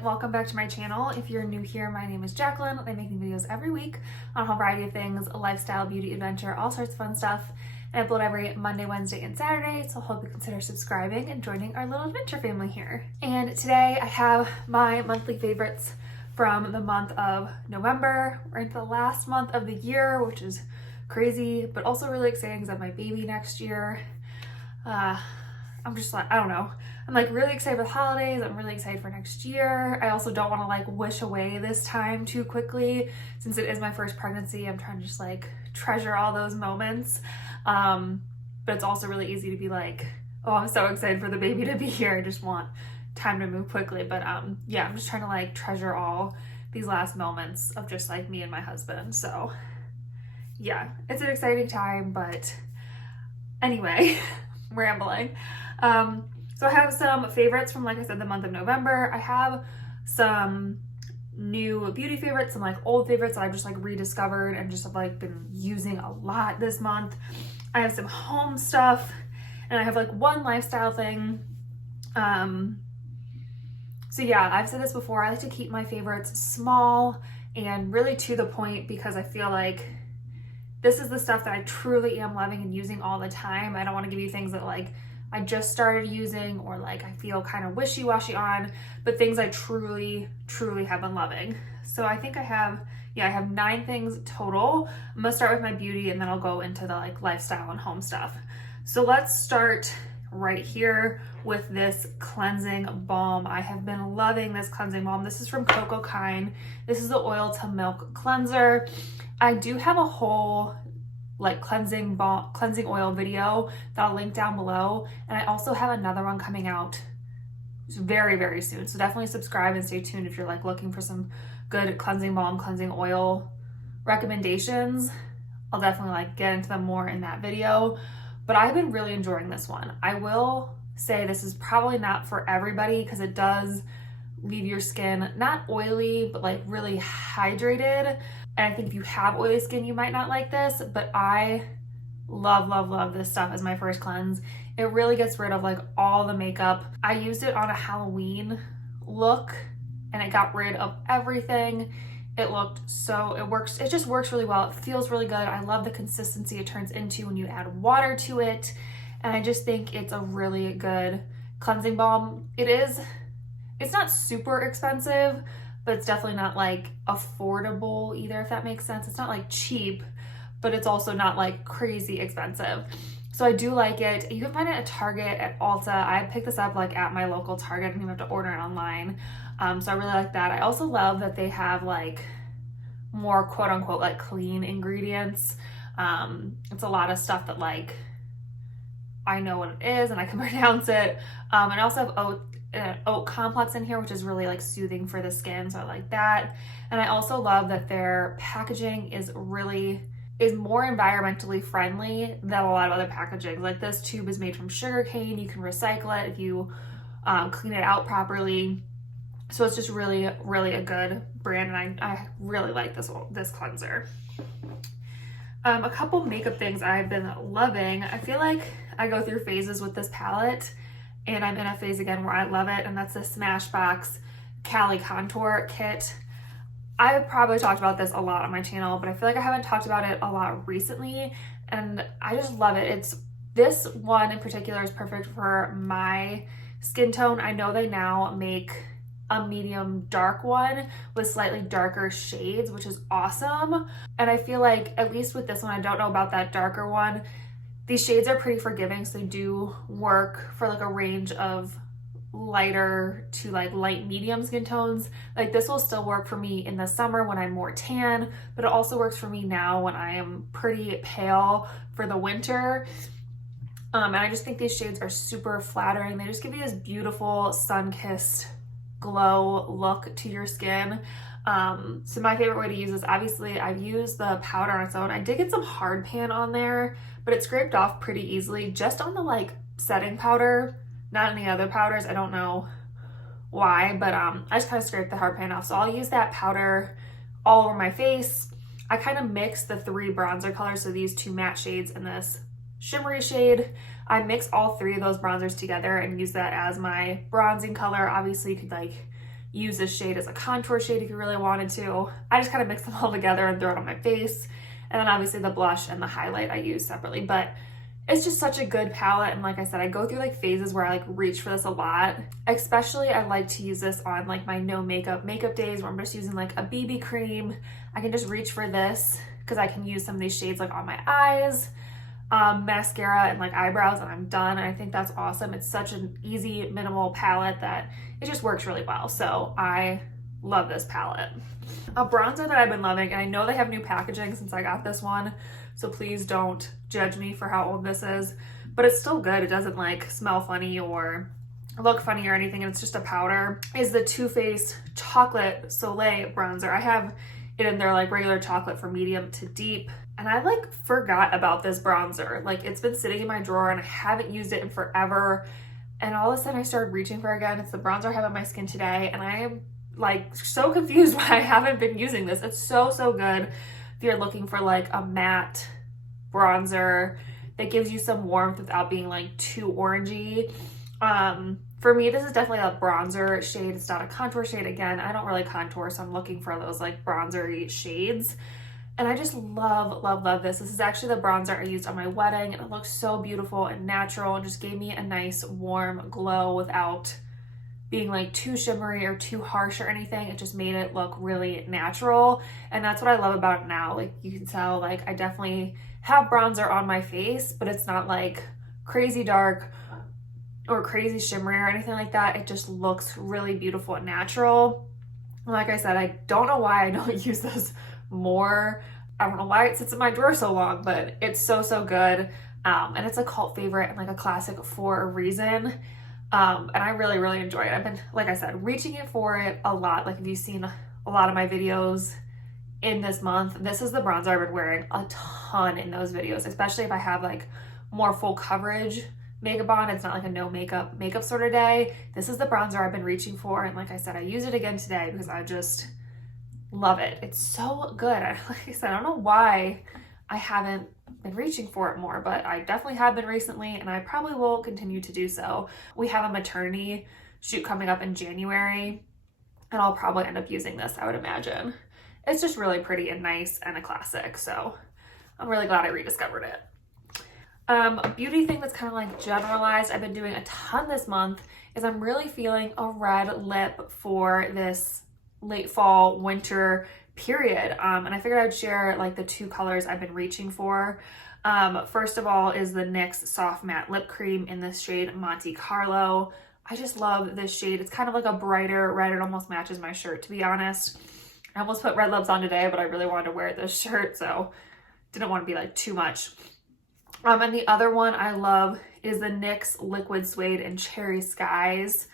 welcome back to my channel. If you're new here, my name is Jacqueline. I'm making videos every week on a whole variety of things, lifestyle, beauty, adventure, all sorts of fun stuff. And I upload every Monday, Wednesday, and Saturday, so I hope you consider subscribing and joining our little adventure family here. And today I have my monthly favorites from the month of November. We're into the last month of the year, which is crazy, but also really exciting because I have my baby next year. I'm just like, I don't know. I'm like really excited for the holidays. I'm really excited for next year. I also don't want to like wish away this time too quickly since it is my first pregnancy. I'm trying to just like treasure all those moments. But it's also really easy to be like, oh, I'm so excited for the baby to be here. I just want time to move quickly. But yeah, I'm just trying to like treasure all these last moments of just like me and my husband. So yeah, it's an exciting time, but anyway, I'm rambling. So I have some favorites from, like I said, the month of November. I have some new beauty favorites, some like old favorites that I've just like rediscovered and just have like been using a lot this month. I have some home stuff, and I have like one lifestyle thing. So yeah, I've said this before, I like to keep my favorites small and really to the point because I feel like this is the stuff that I truly am loving and using all the time. I don't want to give you things that like I just started using or like I feel kind of wishy-washy on, but things I truly have been loving. So I think I have 9 things total. I'm gonna start with my beauty and then I'll go into the like lifestyle and home stuff. So let's start right here with this cleansing balm. I have been loving this cleansing balm. This is from Coco Kind. This is the oil to milk cleanser. I do have a whole like cleansing oil video that I'll link down below, and I also have another one coming out very soon, so definitely subscribe and stay tuned if you're like looking for some good cleansing balm, cleansing oil recommendations. I'll definitely like get into them more in that video, but I've been really enjoying this one. I will say this is probably not for everybody because it does leave your skin not oily but like really hydrated. And I think if you have oily skin, you might not like this, but I love this stuff as my first cleanse. It really gets rid of like all the makeup. I used it on a Halloween look and it got rid of everything. It just works really well. It feels really good. I love the consistency it turns into when you add water to it. And I just think it's a really good cleansing balm. It's not super expensive, but it's definitely not like affordable either, if that makes sense. It's not like cheap, but it's also not like crazy expensive. So I do like it. You can find it at Target, at Ulta. I picked this up like at my local Target. I didn't even have to order it online. So I really like that. I also love that they have like more quote unquote like clean ingredients. It's a lot of stuff that like I know what it is and I can pronounce it. And I also have oat complex in here, which is really like soothing for the skin, so I like that. And I also love that their packaging is more environmentally friendly than a lot of other packaging. Like this tube is made from sugarcane. You can recycle it if you clean it out properly. So it's just really a good brand, and I really like this cleanser. A couple makeup things I've been loving. I feel like I go through phases with this palette, and I'm in a phase again where I love it, and that's the Smashbox Cali Contour Kit. I've probably talked about this a lot on my channel, but I feel like I haven't talked about it a lot recently, and I just love it. This one in particular is perfect for my skin tone. I know they now make a medium dark one with slightly darker shades, which is awesome. And I feel like, at least with this one, I don't know about that darker one, these shades are pretty forgiving, so they do work for like a range of lighter to like light medium skin tones. Like this will still work for me in the summer when I'm more tan, but it also works for me now when I am pretty pale for the winter. And I just think these shades are super flattering. They just give you this beautiful sun-kissed glow look to your skin. So my favorite way to use this, obviously I've used the powder on its own. I did get some hard pan on there, but it scraped off pretty easily just on the like setting powder, not any other powders. I don't know why, but I just kind of scraped the hard pan off. So I'll use that powder all over my face. I kind of mix the 3 bronzer colors, so these 2 matte shades and this shimmery shade. I mix all 3 of those bronzers together and use that as my bronzing color. Obviously you could like use this shade as a contour shade if you really wanted to. I just kind of mix them all together and throw it on my face. And then obviously the blush and the highlight I use separately, but it's just such a good palette. And like I said, I go through like phases where I like reach for this a lot. Especially I like to use this on like my no makeup days where I'm just using like a BB cream. I can just reach for this because I can use some of these shades like on my eyes, mascara and like eyebrows, and I'm done. And I think that's awesome. It's such an easy, minimal palette that it just works really well. So I love this palette. A bronzer that I've been loving, and I know they have new packaging since I got this one, so please don't judge me for how old this is, but it's still good. It doesn't like smell funny or look funny or anything, and it's just a powder, is the Too Faced Chocolate Soleil bronzer. I have it in their like regular chocolate for medium to deep, and I like forgot about this bronzer. Like it's been sitting in my drawer and I haven't used it in forever, and all of a sudden I started reaching for it again. It's the bronzer I have on my skin today, and I am like so confused why I haven't been using this. It's so good if you're looking for like a matte bronzer that gives you some warmth without being like too orangey. For me, this is definitely a bronzer shade. It's not a contour shade. Again, I don't really contour, so I'm looking for those like bronzery shades. And I just love this. This is actually the bronzer I used on my wedding, and it looks so beautiful and natural and just gave me a nice warm glow without being like too shimmery or too harsh or anything. It just made it look really natural, and that's what I love about it now. Like you can tell, like I definitely have bronzer on my face, but it's not like crazy dark or crazy shimmery or anything like that. It just looks really beautiful and natural. And like I said, I don't know why I don't use this more. I don't know why it sits in my drawer so long, but it's so good. And it's a cult favorite and like a classic for a reason. And I really enjoy it. I've been, like I said, reaching for it a lot. Like if you've seen a lot of my videos in this month, this is the bronzer I've been wearing a ton in those videos, especially if I have like more full coverage makeup on. It's not like a no makeup sort of day. This is the bronzer I've been reaching for. And like I said, I use it again today because I just love it. It's so good. Like I said, I don't know why I haven't been reaching for it more, but I definitely have been recently, and I probably will continue to do so. We have a maternity shoot coming up in January, and I'll probably end up using this, I would imagine. It's just really pretty and nice and a classic, so I'm really glad I rediscovered it. A beauty thing that's kind of like generalized I've been doing a ton this month is I'm really feeling a red lip for this late fall winter period, and I figured I'd share like the two colors I've been reaching for. First of all is the NYX Soft Matte Lip Cream in this shade Monte Carlo. I just love this shade. It's kind of like a brighter red. It almost matches my shirt, to be honest. I almost put red lips on today, but I really wanted to wear this shirt, so didn't want to be like too much. And the other one I love is the NYX Liquid Suede and Cherry Skies.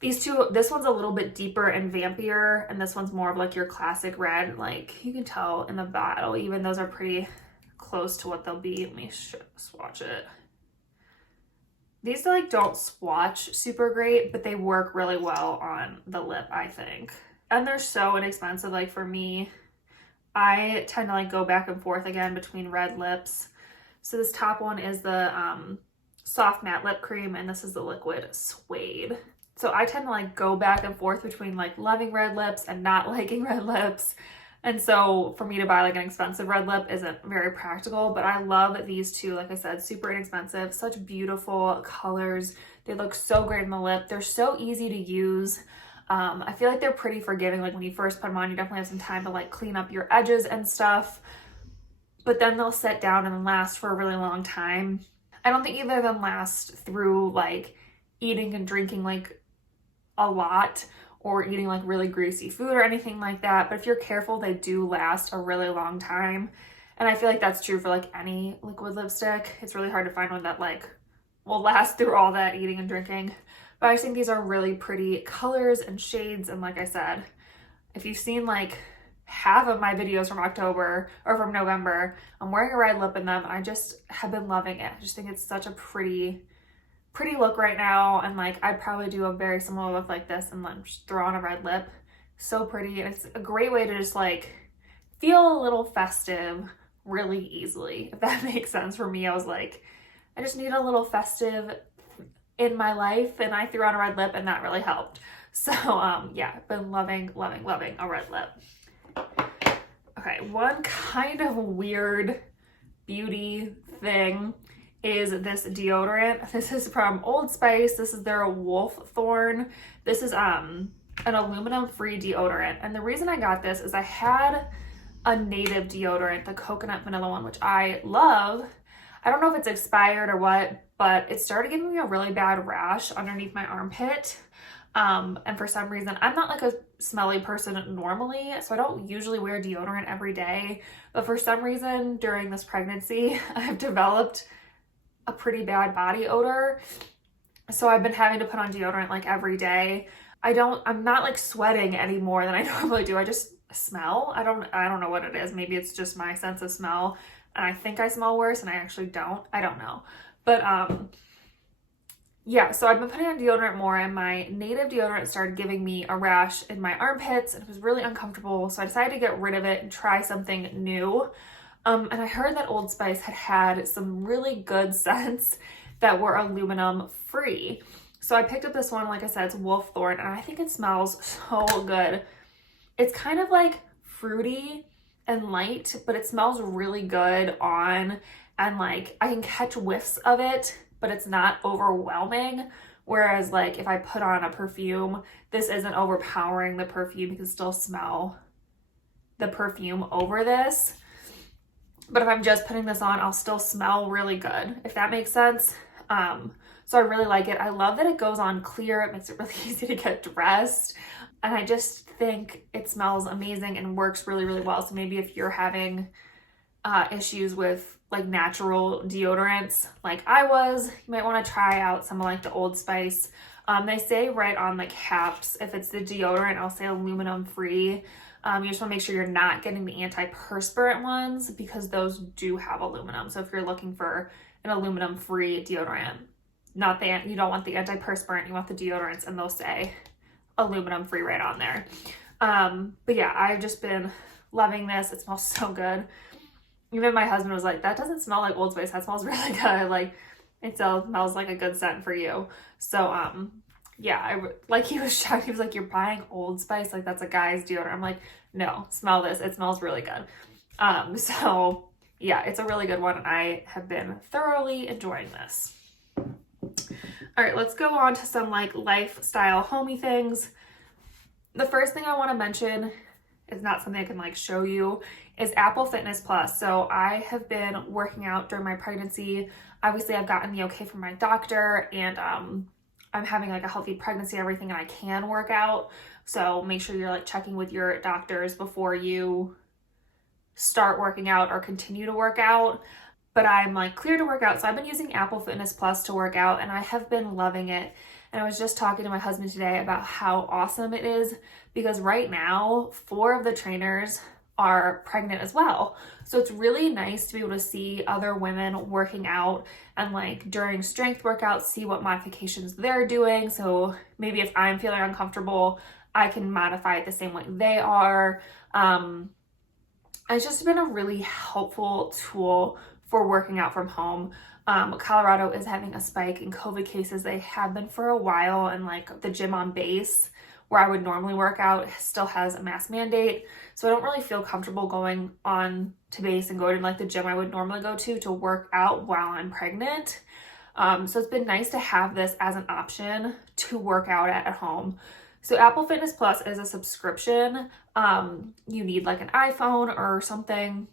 These two, this one's a little bit deeper and vampier, and this one's more of like your classic red. Like you can tell in the bottle, even those are pretty close to what they'll be. Let me swatch it. These like don't swatch super great, but they work really well on the lip, I think. And they're so inexpensive. Like for me, I tend to like go back and forth again between red lips. So this top one is the Soft Matte Lip Cream, and this is the Liquid Suede. So I tend to like go back and forth between like loving red lips and not liking red lips. And so for me to buy like an expensive red lip isn't very practical, but I love these two. Like I said, super inexpensive, such beautiful colors. They look so great on the lip. They're so easy to use. I feel like they're pretty forgiving. Like when you first put them on, you definitely have some time to like clean up your edges and stuff, but then they'll set down and last for a really long time. I don't think either of them last through like eating and drinking like a lot or eating like really greasy food or anything like that, but if you're careful, they do last a really long time. And I feel like that's true for like any liquid lipstick. It's really hard to find one that like will last through all that eating and drinking. But I just think these are really pretty colors and shades, and like I said, if you've seen like half of my videos from October or from November, I'm wearing a red lip in them, and I just have been loving it. I just think it's such a pretty look right now, and like I'd probably do a very similar look like this and then just throw on a red lip. So pretty, and it's a great way to just like feel a little festive really easily, if that makes sense. For me, I was like, I just need a little festive in my life, and I threw on a red lip and that really helped. So yeah, been loving a red lip. Okay, one kind of weird beauty thing is this deodorant. This is from Old Spice. This is their Wolf Thorn. This is an aluminum free deodorant. And the reason I got this is I had a native deodorant, the coconut vanilla one, which I love. I don't know if it's expired or what, but it started giving me a really bad rash underneath my armpit. And for some reason, I'm not like a smelly person normally, so I don't usually wear deodorant every day. But for some reason, during this pregnancy, I've developed a pretty bad body odor. So I've been having to put on deodorant like every day. I'm not like sweating any more than I normally do. I just smell. I don't know what it is. Maybe it's just my sense of smell. And I think I smell worse and I actually don't. I don't know. But yeah, so I've been putting on deodorant more, and my native deodorant started giving me a rash in my armpits, and it was really uncomfortable. So I decided to get rid of it and try something new. And I heard that Old Spice had some really good scents that were aluminum free. So I picked up this one, like I said, it's Wolf Thorn, and I think it smells so good. It's kind of like fruity and light, but it smells really good on, and like I can catch whiffs of it, but it's not overwhelming. Whereas like if I put on a perfume, this isn't overpowering the perfume. You can still smell the perfume over this. But if I'm just putting this on, I'll still smell really good, if that makes sense. So I really like it. I love that it goes on clear. It makes it really easy to get dressed. And I just think it smells amazing and works really, really well. So maybe if you're having issues with like natural deodorants like I was, you might want to try out some of like the Old Spice. They say right on the caps, if it's the deodorant, I'll say aluminum free. You just want to make sure you're not getting the antiperspirant ones, because those do have aluminum. So if you're looking for an aluminum free deodorant, you don't want the antiperspirant, you want the deodorants, and they'll say aluminum free right on there. But yeah, I've just been loving this. It smells so good. Even my husband was like, that doesn't smell like Old Spice. That smells really good. Like, it still smells like a good scent for you. So, yeah, like he was shocked. He was like, you're buying Old Spice? Like, that's a guy's deodorant. I'm like, no, smell this. It smells really good. So yeah, it's a really good one. I have been thoroughly enjoying this. All right, let's go on to some like lifestyle homey things. The first thing I want to mention is not something I can like show you, is Apple Fitness Plus. So I have been working out during my pregnancy. Obviously I've gotten the okay from my doctor, and I'm having like a healthy pregnancy, everything, and I can work out. So make sure you're like checking with your doctors before you start working out or continue to work out. But I'm like clear to work out. So I've been using Apple Fitness Plus to work out, and I have been loving it. And I was just talking to my husband today about how awesome it is, because right now 4 of the trainers are pregnant as well. So it's really nice to be able to see other women working out, and like during strength workouts, see what modifications they're doing. So maybe if I'm feeling uncomfortable, I can modify it the same way they are. It's just been a really helpful tool for working out from home. Colorado is having a spike in COVID cases. They have been for a while, and like the gym on base where I would normally work out still has a mask mandate. So I don't really feel comfortable going on to base and going to like the gym I would normally go to work out while I'm pregnant. So it's been nice to have this as an option to work out at home. So Apple Fitness Plus is a subscription. You need like an iPhone or something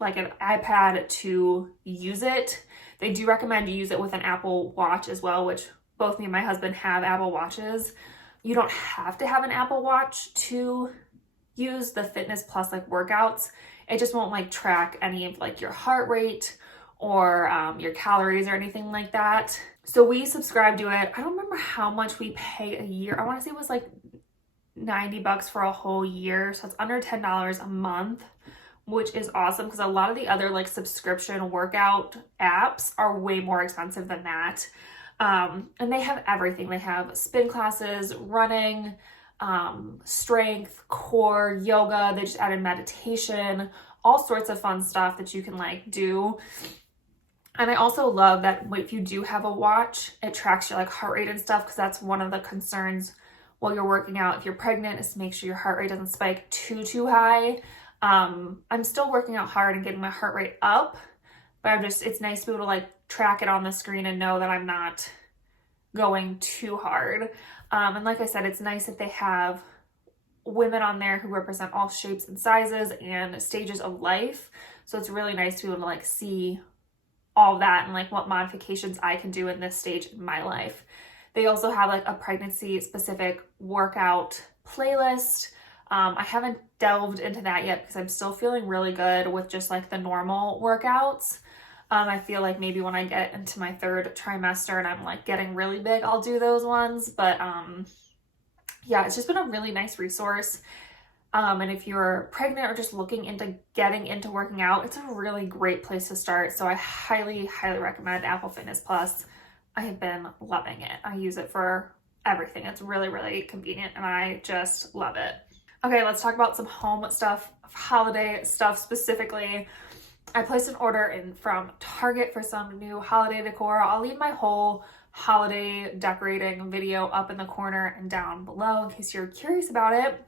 like an iPad to use it. They do recommend you use it with an Apple Watch as well, which both me and my husband have Apple Watches. You don't have to have an Apple Watch to use the Fitness Plus like workouts. It just won't like track any of like your heart rate or your calories or anything like that. So we subscribe to it. I don't remember how much we pay a year. I want to say it was like $90 for a whole year. So it's under $10 a month, which is awesome, because a lot of the other like subscription workout apps are way more expensive than that. And they have everything. They have spin classes, running, strength, core, yoga. They just added meditation, all sorts of fun stuff that you can like do. And I also love that if you do have a watch, it tracks your like heart rate and stuff, because that's one of the concerns while you're working out if you're pregnant, is to make sure your heart rate doesn't spike too high. I'm still working out hard and getting my heart rate up, but it's nice to be able to like track it on the screen and know that I'm not going too hard. And like I said, it's nice if they have women on there who represent all shapes and sizes and stages of life. So it's really nice to be able to like see all that and like what modifications I can do in this stage in my life. They also have like a pregnancy specific workout playlist. I haven't delved into that yet because I'm still feeling really good with just like the normal workouts. I feel like maybe when I get into my 3rd trimester and I'm like getting really big, I'll do those ones. But yeah, it's just been a really nice resource. And if you're pregnant or just looking into getting into working out, it's a really great place to start. So I highly recommend Apple Fitness Plus. I have been loving it. I use it for everything. It's really convenient and I just love it. Okay, let's talk about some home stuff, holiday stuff specifically. I placed an order in from Target for some new holiday decor. I'll leave my whole holiday decorating video up in the corner and down below in case you're curious about it.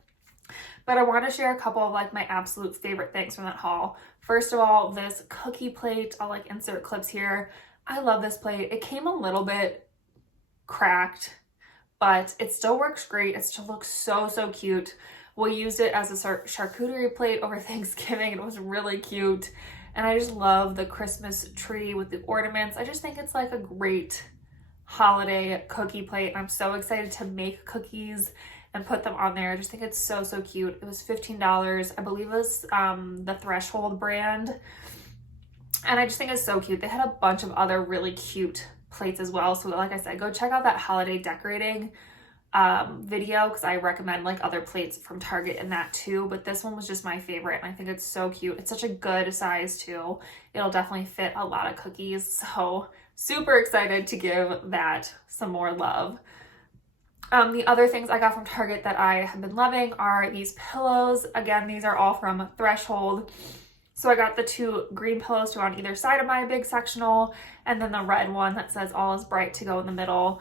But I want to share a couple of like my absolute favorite things from that haul. First of all, this cookie plate. I'll like insert clips here. I love this plate. It came a little bit cracked, but it still works great. It still looks so cute. We used it as a charcuterie plate over Thanksgiving. It was really cute. And I just love the Christmas tree with the ornaments. I just think it's like a great holiday cookie plate. I'm so excited to make cookies and put them on there. I just think it's so cute. It was $15. I believe it was the Threshold brand. And I just think it's so cute. They had a bunch of other really cute plates as well. So like I said, go check out that holiday decorating video because I recommend like other plates from Target in that too, but this one was just my favorite and I think it's so cute. It's such a good size too. It'll definitely fit a lot of cookies, so super excited to give that some more love. The other things I got from Target that I have been loving are these pillows. Again, these are all from Threshold. So I got the 2 green pillows to go on either side of my big sectional and then the red one that says all is bright to go in the middle.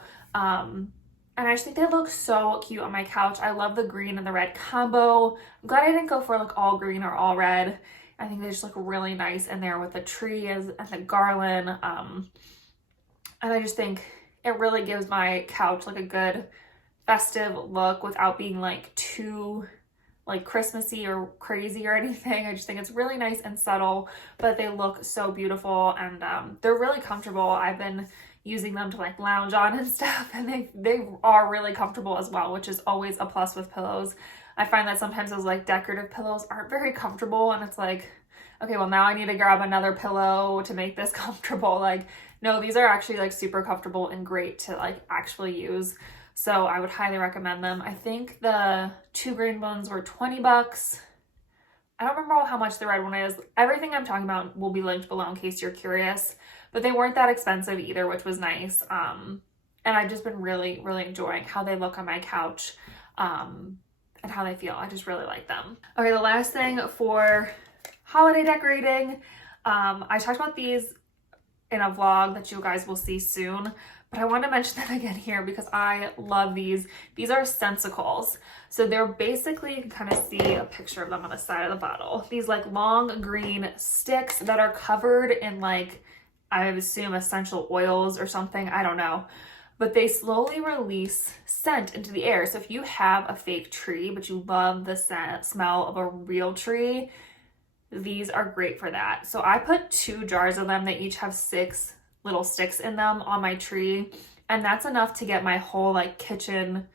And I just think they look so cute on my couch. I love the green and the red combo. I'm glad I didn't go for like all green or all red. I think they just look really nice in there with the tree and the garland. And I just think it really gives my couch like a good festive look without being like too like Christmassy or crazy or anything. I just think it's really nice and subtle, but they look so beautiful and they're really comfortable. I've been using them to like lounge on and stuff, and they are really comfortable as well, which is always a plus with pillows. I find that sometimes those like decorative pillows aren't very comfortable and it's like, okay, well now I need to grab another pillow to make this comfortable. Like, no, these are actually like super comfortable and great to like actually use. So I would highly recommend them. I think the 2 green ones were $20. I don't remember how much the red one is. Everything I'm talking about will be linked below in case you're curious, but they weren't that expensive either, which was nice. And I've just been really enjoying how they look on my couch and how they feel. I just really like them. Okay, the last thing for holiday decorating, I talked about these in a vlog that you guys will see soon, but I want to mention that again here because I love these. These are sensicles. So they're basically, you can kind of see a picture of them on the side of the bottle. These like long green sticks that are covered in like, I would assume essential oils or something, I don't know. But they slowly release scent into the air. So if you have a fake tree, but you love the smell of a real tree, these are great for that. So I put 2 jars of them. They each have 6 little sticks in them on my tree. And that's enough to get my whole like kitchen,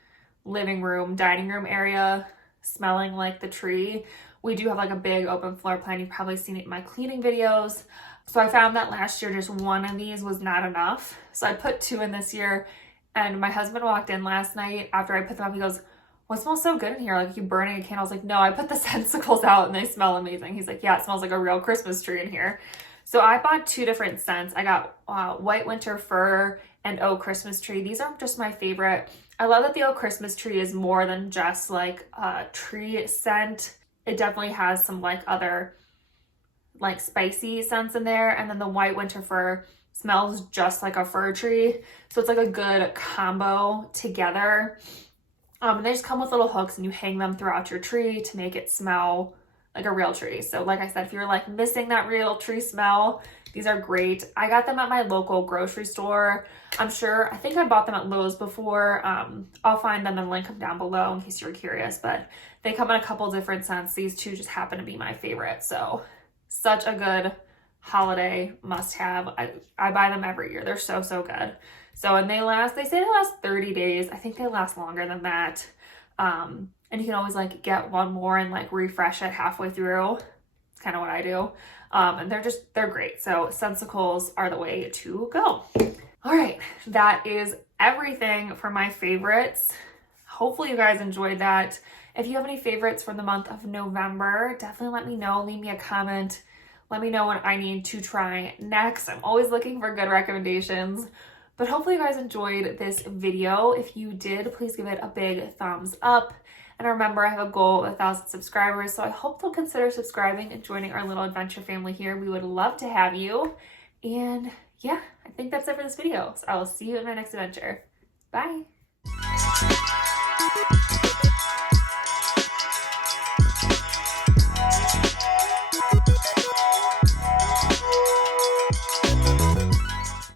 living room, dining room area smelling like the tree. We do have like a big open floor plan. You've probably seen it in my cleaning videos. So I found that last year just 1 of these was not enough. So I put 2 in this year. And my husband walked in last night after I put them up. He goes, "What smells so good in here? Like you burning a candle?" I was like, "No, I put the sensicles out and they smell amazing." He's like, "Yeah, it smells like a real Christmas tree in here." So I bought 2 different scents. I got white winter fir and oak Christmas tree. These are just my favorite. I love that the oak Christmas tree is more than just like a tree scent. It definitely has some like other like spicy scents in there. And then the white winter fir smells just like a fir tree. So it's like a good combo together. And they just come with little hooks and you hang them throughout your tree to make it smell like a real tree. So like I said, if you're like missing that real tree smell, these are great. I got them at my local grocery store. I think I bought them at Lowe's before. I'll find them and link them down below in case you're curious, but they come in a couple different scents. These two just happen to be my favorite. So such a good holiday must have. I buy them every year. They're so, so good. So, and they say they last 30 days. I think they last longer than that. And you can always like get one more and like refresh it halfway through. It's kind of what I do. And they're great. So Sensicles are the way to go. All right, that is everything for my favorites. Hopefully you guys enjoyed that. If you have any favorites for the month of November, definitely let me know. Leave me a comment. Let me know what I need to try next. I'm always looking for good recommendations. But hopefully you guys enjoyed this video. If you did, please give it a big thumbs up. And remember, I have a goal of 1,000 subscribers, so I hope you'll consider subscribing and joining our little adventure family here. We would love to have you. And yeah, I think that's it for this video. So I will see you in my next adventure. Bye.